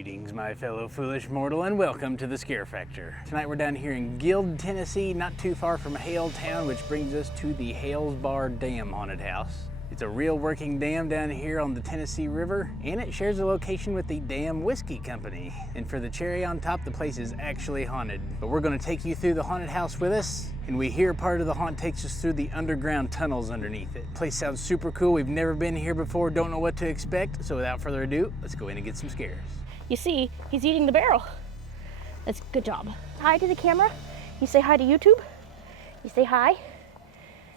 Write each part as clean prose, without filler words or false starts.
Greetings, my fellow foolish mortal, and welcome to the Scare Factor. Tonight we're down here in Guild, Tennessee, not too far from Hale Town, which brings us to the Hales Bar Dam Haunted House. It's a real working dam down here on the Tennessee River, and it shares a location with the Dam Whiskey Company. And for the cherry on top, the place is actually haunted. But we're gonna take you through the haunted house with us, and we hear part of the haunt takes us through the underground tunnels underneath it. Place sounds super cool. We've never been here before, don't know what to expect. So without further ado, let's go in and get some scares. You see, he's eating the barrel. That's good job. Hi to the camera. You say hi to YouTube. You say hi.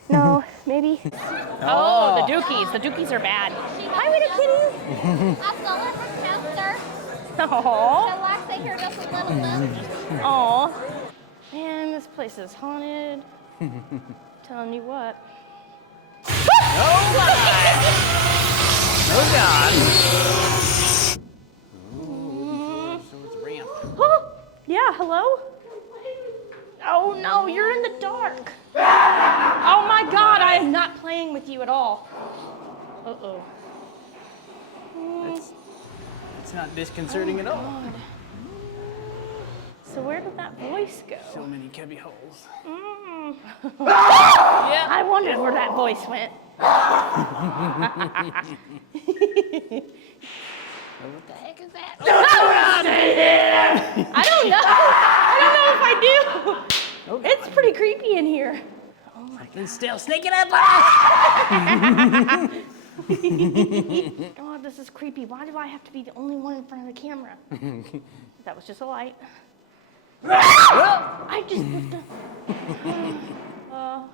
No, maybe. Oh, the Dookies. The Dookies are bad. Hi, little kitty. I stole it from Chester. Aww. So like they hear just a little bit. Aw. Man, this place is haunted. Telling you what. Oh my! Oh God! Ooh, so it's a ramp. Yeah, hello? Oh no, you're in the dark. Oh my God, I am not playing with you at all. Uh-oh. It's not disconcerting at all. God. So where did that voice go? So many cubby holes. Yeah, I wondered where that voice went. What the heck is that? I don't know. I don't know if I do. Oh, It's pretty creepy in here. it's still sneaking up on us! God, this is creepy. Why do I have to be the only one in front of the camera? That was just a light. I just picked up.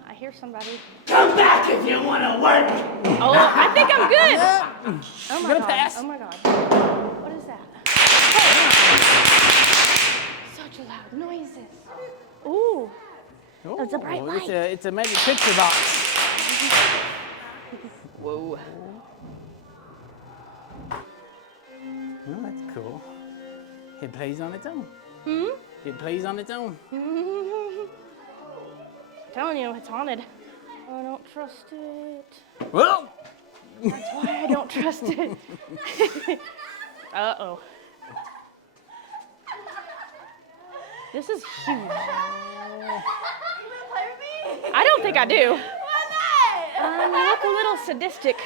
I hear somebody. Come back if you want to work. Oh, I think I'm good. Oh my Gonna God. pass. Oh my God. What is that? Such loud noises. Ooh. That's a bright light. It's a magic picture box. Whoa. Well, that's cool. It plays on its own. It plays on its own. I'm telling you, it's haunted. I don't trust it. Whoa! That's why I don't trust it. Uh-oh. This is huge. I don't think I do. You look a little sadistic.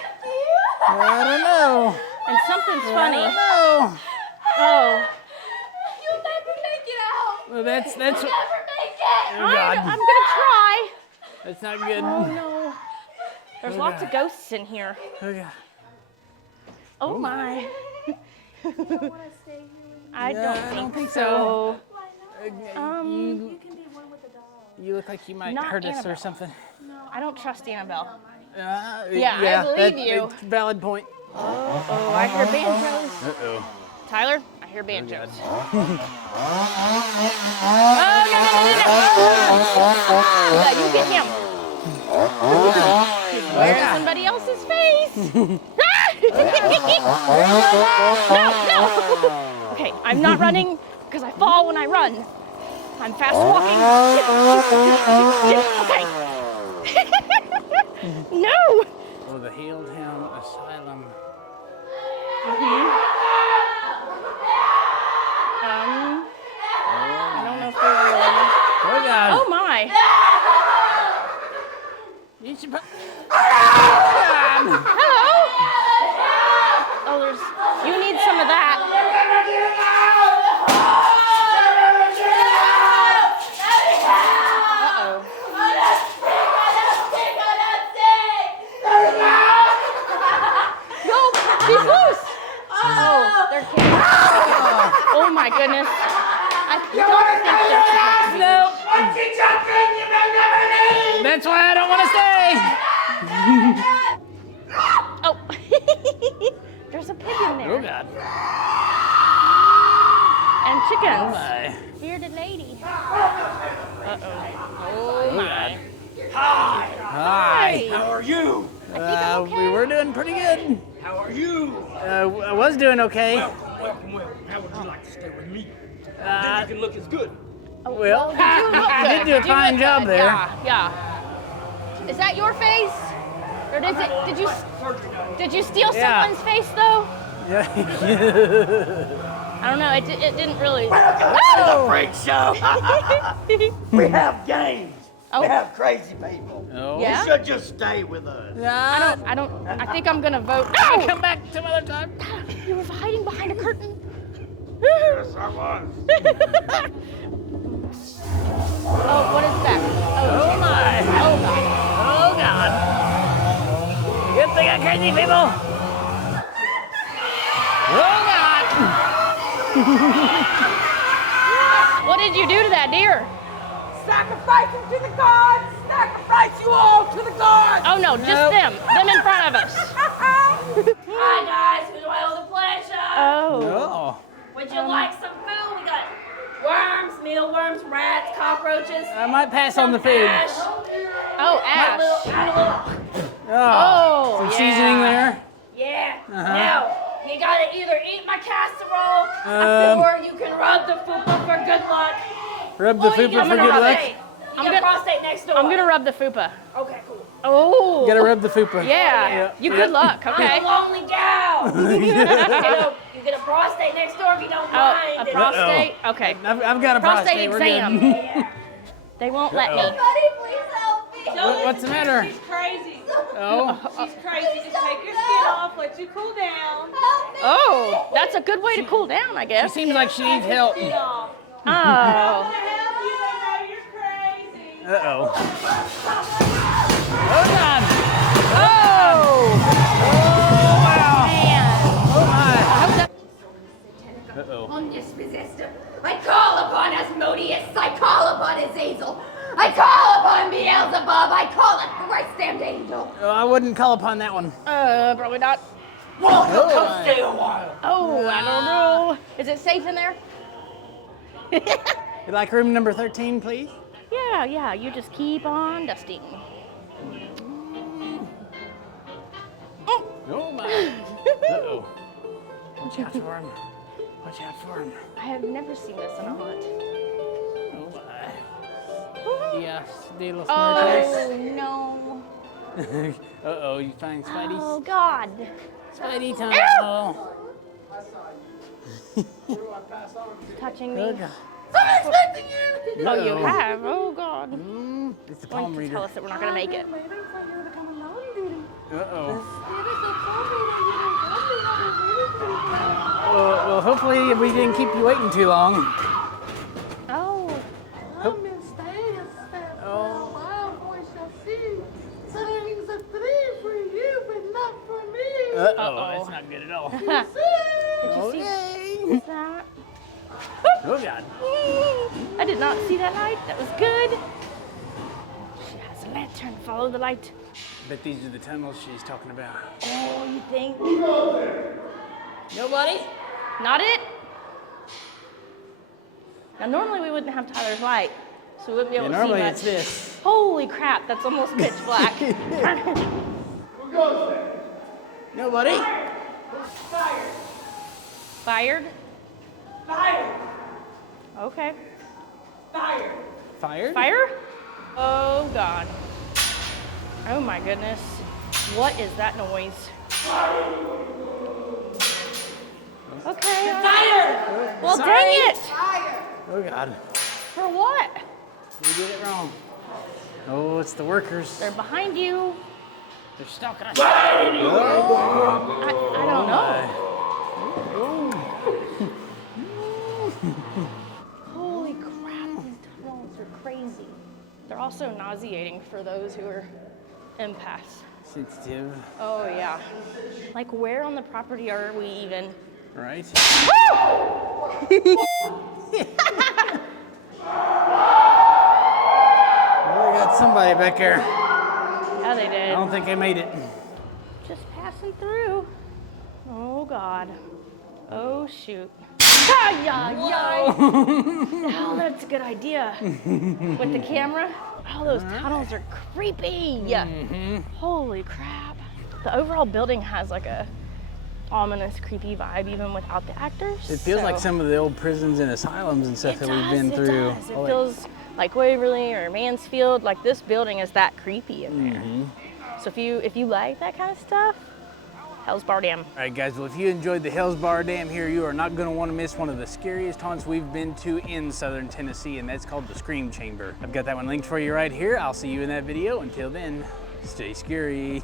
I don't know. And something's I funny. don't know. Oh. You'll never make it out. Well, that's Never make it. oh God. I'm gonna try. That's not good. Oh no. There's lots of ghosts in here. Oh God. Oh my. You don't want to stay here with me. I don't think so. Why not? You You can be one with the dog. you look like you might Not hurt us or Annabelle. something. I don't trust Annabelle. Yeah, I believe you. That's a valid point. Oh, I hear banjos. Uh-oh. Tyler, I hear banjos. Oh, no. Yeah, you get him. He's wearing somebody else's face. No. Okay, I'm not running because I fall when I run. I'm fast walking. Okay. No. Oh, the Hale Town Asylum. I don't know if they're real. Oh God. Oh my. You should Hello. Oh, you need some of that. Uh-oh. No, she's loose. Oh, they're kidding. Oh my goodness. I don't think they're supposed to be. No. Once you jump in, you may never leave. That's why I don't want to stay. Oh, there's a pig in there. Oh God. And Oh chickens. my. Bearded lady. Oh my. Hi. Hi. How are you? We were doing pretty good. How are you? I was doing okay. Welcome. How would you like to stay with me? Then Uh, you can look as good. well, You look you good. did do a You fine look job good. there. Yeah. Is that your face? Or does it? Did you? Surgery done. Did you steal Yeah. someone's face though? Yeah. I don't know. It didn't really. Welcome to the freak show. We have games. Oh. We have crazy people. Oh. Yeah? You should just stay with us. I don't. I think I'm gonna vote. No! Come back some other time. You were hiding behind a curtain. Yes, I was. Oh, what is that? Oh my. Oh God. Oh God. Good thing I crazy people. Oh God. What did you do to that deer? Sacrifice him to the gods! Sacrifice you all to the gods! Oh no, just them. Them in front of us. Hi guys, who do I owe the pleasure? Oh. Oh. Would you like some food? We got worms, mealworms, rats, cockroaches. I might pass on the food. Ash. Oh, Ash. Add a little. Oh, Some yeah. seasoning there. Yeah. Uh-huh. Now, you gotta either eat my casserole or you can rub the fupa for good luck. Rub the Or you fupa get for good luck. prostate. You I'm get gonna- prostate next door. I'm gonna rub the fupa. Okay, cool. Oh. You gotta rub the fupa. Yeah. You good luck. I'm Okay. a lonely gal. You get a prostate next door if you don't Oh, mind. a prostate. Okay. I've got a Prostate prostate. We're exam. good. Yeah. They won't let me. Somebody please help me. What's the matter? She's crazy. Oh. She's crazy. Just take your skin off, let you cool down. Help me. Oh, that's a good way to cool down, I It guess. seems like she needs help. Skin off. Oh. I'm gonna help you. They know you're crazy. Uh-oh. Oh God. Oh. Oh wow. Man. Oh my. I hope that. Uh-oh. Omnispossessor. I call upon Asmodeus. I call upon Azazel. I call upon Beelzebub. I call it Christ damned angel. Oh, I wouldn't call upon that one. Probably not. Welcome, come stay a while. Oh, I don't know. Is it safe in there? You like room number 13, please? Yeah. You just keep on dusting. Oh my. Uh-oh. Watch out for him. Watch out for him. I have never seen this in a hunt. Oh my. Yes, de los Oh no. muertos. Uh-oh, you find Spidey? Oh God. Spidey time. Touching Oh me. God. Oh, you Uh-oh. have. Oh God. It's the Why palm don't you reader. tell us that we're not gonna make it? Uh-oh. Well, hopefully we didn't keep you waiting too long. Oh. Oh. Uh-oh, Uh-oh. that's not good at all. Did you see Okay. that? Oh God. I did not see that light. That was good. She has a lantern. Follow the light. Bet these are the tunnels she's talking about. Oh, you think? Nobody? Not it? Now, normally we wouldn't have Tyler's light, so we wouldn't be able to see Normally much. it's this. Holy crap, that's almost pitch black. Nobody? Fired? Fire! Okay. Fire! Fired? Fire? Oh, God. Oh, my goodness. What is that noise? Okay. Fire! Well, Sorry. dang it! Oh God. For what? We did it wrong. Oh, it's the workers. They're behind you. They're stalking us. I don't know. Holy crap, these tunnels are crazy. They're also nauseating for those who are empaths. Sensitive, Oh, yeah. Like, where on the property are we even? right? Well, we got somebody back there. Yeah, they I did. don't think they made it. Just passing through. Oh, God. Oh, shoot. Oh, that's a good idea. With the camera. Oh, those tunnels are creepy. Holy crap. The overall building has like a ominous, creepy vibe even without the actors. It feels like so- some of the old prisons and asylums and stuff It that we've been does, through. It does. It Oh, feels like Waverly or Mansfield. Like this building is that creepy in there. So if you like that kind of stuff, Hell's Bar Dam. All right, guys, well, if you enjoyed the Hell's Bar Dam here, you are not going to want to miss one of the scariest haunts we've been to in southern Tennessee, and that's called the Scream Chamber. I've got that one linked for you right here. I'll see you in that video. Until then, stay scary.